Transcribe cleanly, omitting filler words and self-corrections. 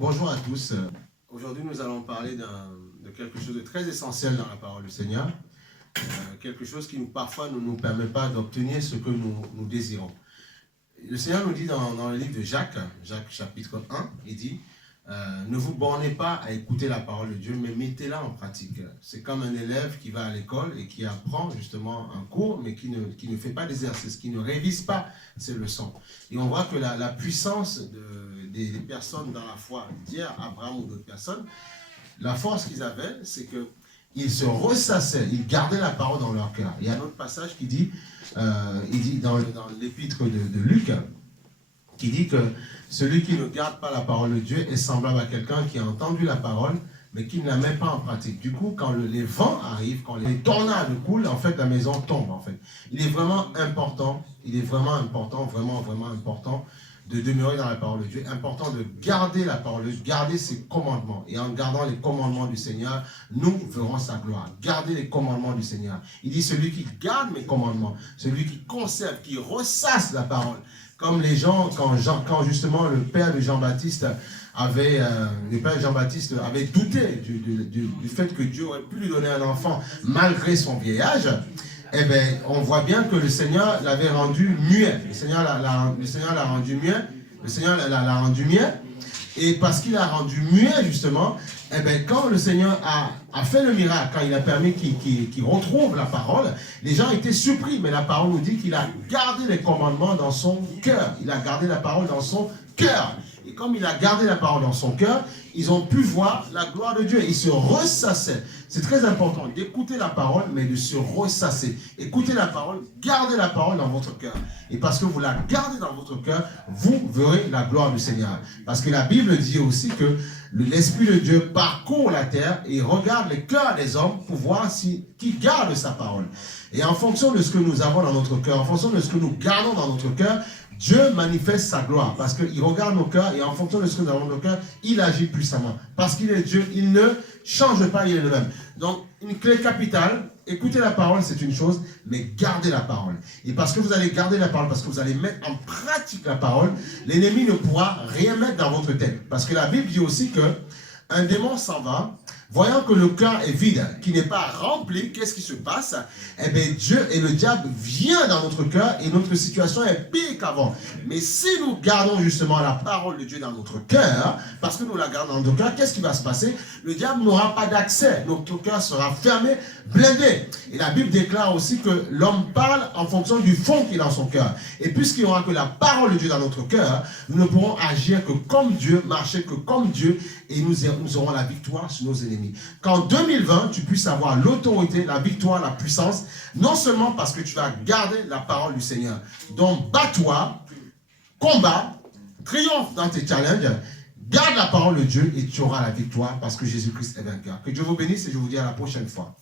bonjour à tous. Aujourd'hui, nous allons parler de quelque chose de très essentiel dans la parole du Seigneur. Quelque chose qui parfois ne nous permet pas d'obtenir ce que nous désirons. Le Seigneur nous dit dans le livre de Jacques chapitre 1, il dit ne vous bornez pas à écouter la parole de Dieu, mais mettez-la en pratique. C'est comme un élève qui va à l'école et qui apprend justement un cours, mais qui ne fait pas d'exercice, qui ne révise pas ses leçons. Et on voit que la puissance des personnes dans la foi d'hier, Abraham ou d'autres personnes, la force qu'ils avaient, c'est qu'ils se ressassaient, ils gardaient la parole dans leur cœur. Il y a un autre passage qui dit, dans l'épître de Luc, qui dit que celui qui ne garde pas la parole de Dieu est semblable à quelqu'un qui a entendu la parole, mais qui ne la met pas en pratique. Du coup, quand les vents arrivent, quand les tornades coulent, en fait, la maison tombe, en fait. Il est vraiment important, vraiment important de demeurer dans la parole de Dieu, important de garder la parole, de garder ses commandements. Et en gardant les commandements du Seigneur, nous verrons sa gloire. Garder les commandements du Seigneur. Il dit, celui qui garde mes commandements, celui qui conserve, qui ressasse la parole. Comme les gens, quand justement le père de Jean-Baptiste avait douté du fait que Dieu aurait pu lui donner un enfant malgré son vieillage, eh bien, on voit bien que le Seigneur l'avait rendu muet. Le Seigneur l'a rendu muet. Le Seigneur l'a rendu muet. Et parce qu'il a rendu muet, justement, eh bien, quand le Seigneur a fait le miracle, quand il a permis qu'il retrouve la parole, les gens étaient surpris. Mais la parole nous dit qu'il a gardé les commandements dans son cœur. Il a gardé la parole dans son cœur. Et comme il a gardé la parole dans son cœur, ils ont pu voir la gloire de Dieu. Ils se ressassaient. C'est très important d'écouter la parole, mais de se ressasser. Écoutez la parole, gardez la parole dans votre cœur. Et parce que vous la gardez dans votre cœur, vous verrez la gloire du Seigneur. Parce que la Bible dit aussi que l'Esprit de Dieu parcourt la terre et regarde les cœurs des hommes pour voir qui garde sa parole. Et en fonction de ce que nous avons dans notre cœur, en fonction de ce que nous gardons dans notre cœur, Dieu manifeste sa gloire parce qu'il regarde nos cœurs et en fonction de ce que nous avons dans nos cœurs, il agit puissamment. Parce qu'il est Dieu, il ne change pas, il est le même. Donc, une clé capitale, écouter la parole, c'est une chose, mais gardez la parole. Et parce que vous allez garder la parole, parce que vous allez mettre en pratique la parole, l'ennemi ne pourra rien mettre dans votre tête. Parce que la Bible dit aussi que un démon s'en va, voyant que le cœur est vide, qui n'est pas rempli, qu'est-ce qui se passe? Eh bien, Dieu et le diable viennent dans notre cœur et notre situation est pire qu'avant. Mais si nous gardons justement la parole de Dieu dans notre cœur, parce que nous la gardons dans notre cœur, qu'est-ce qui va se passer? Le diable n'aura pas d'accès. Notre cœur sera fermé, blindé. Et la Bible déclare aussi que l'homme parle en fonction du fond qu'il a dans son cœur. Et puisqu'il n'y aura que la parole de Dieu dans notre cœur, nous ne pourrons agir que comme Dieu, marcher que comme Dieu, et nous aurons la victoire sur nos ennemis. Qu'en 2020, tu puisses avoir l'autorité, la victoire, la puissance, non seulement parce que tu vas garder la parole du Seigneur. Donc, bats-toi, combat, triomphe dans tes challenges, garde la parole de Dieu et tu auras la victoire parce que Jésus-Christ est vainqueur. Que Dieu vous bénisse et je vous dis à la prochaine fois.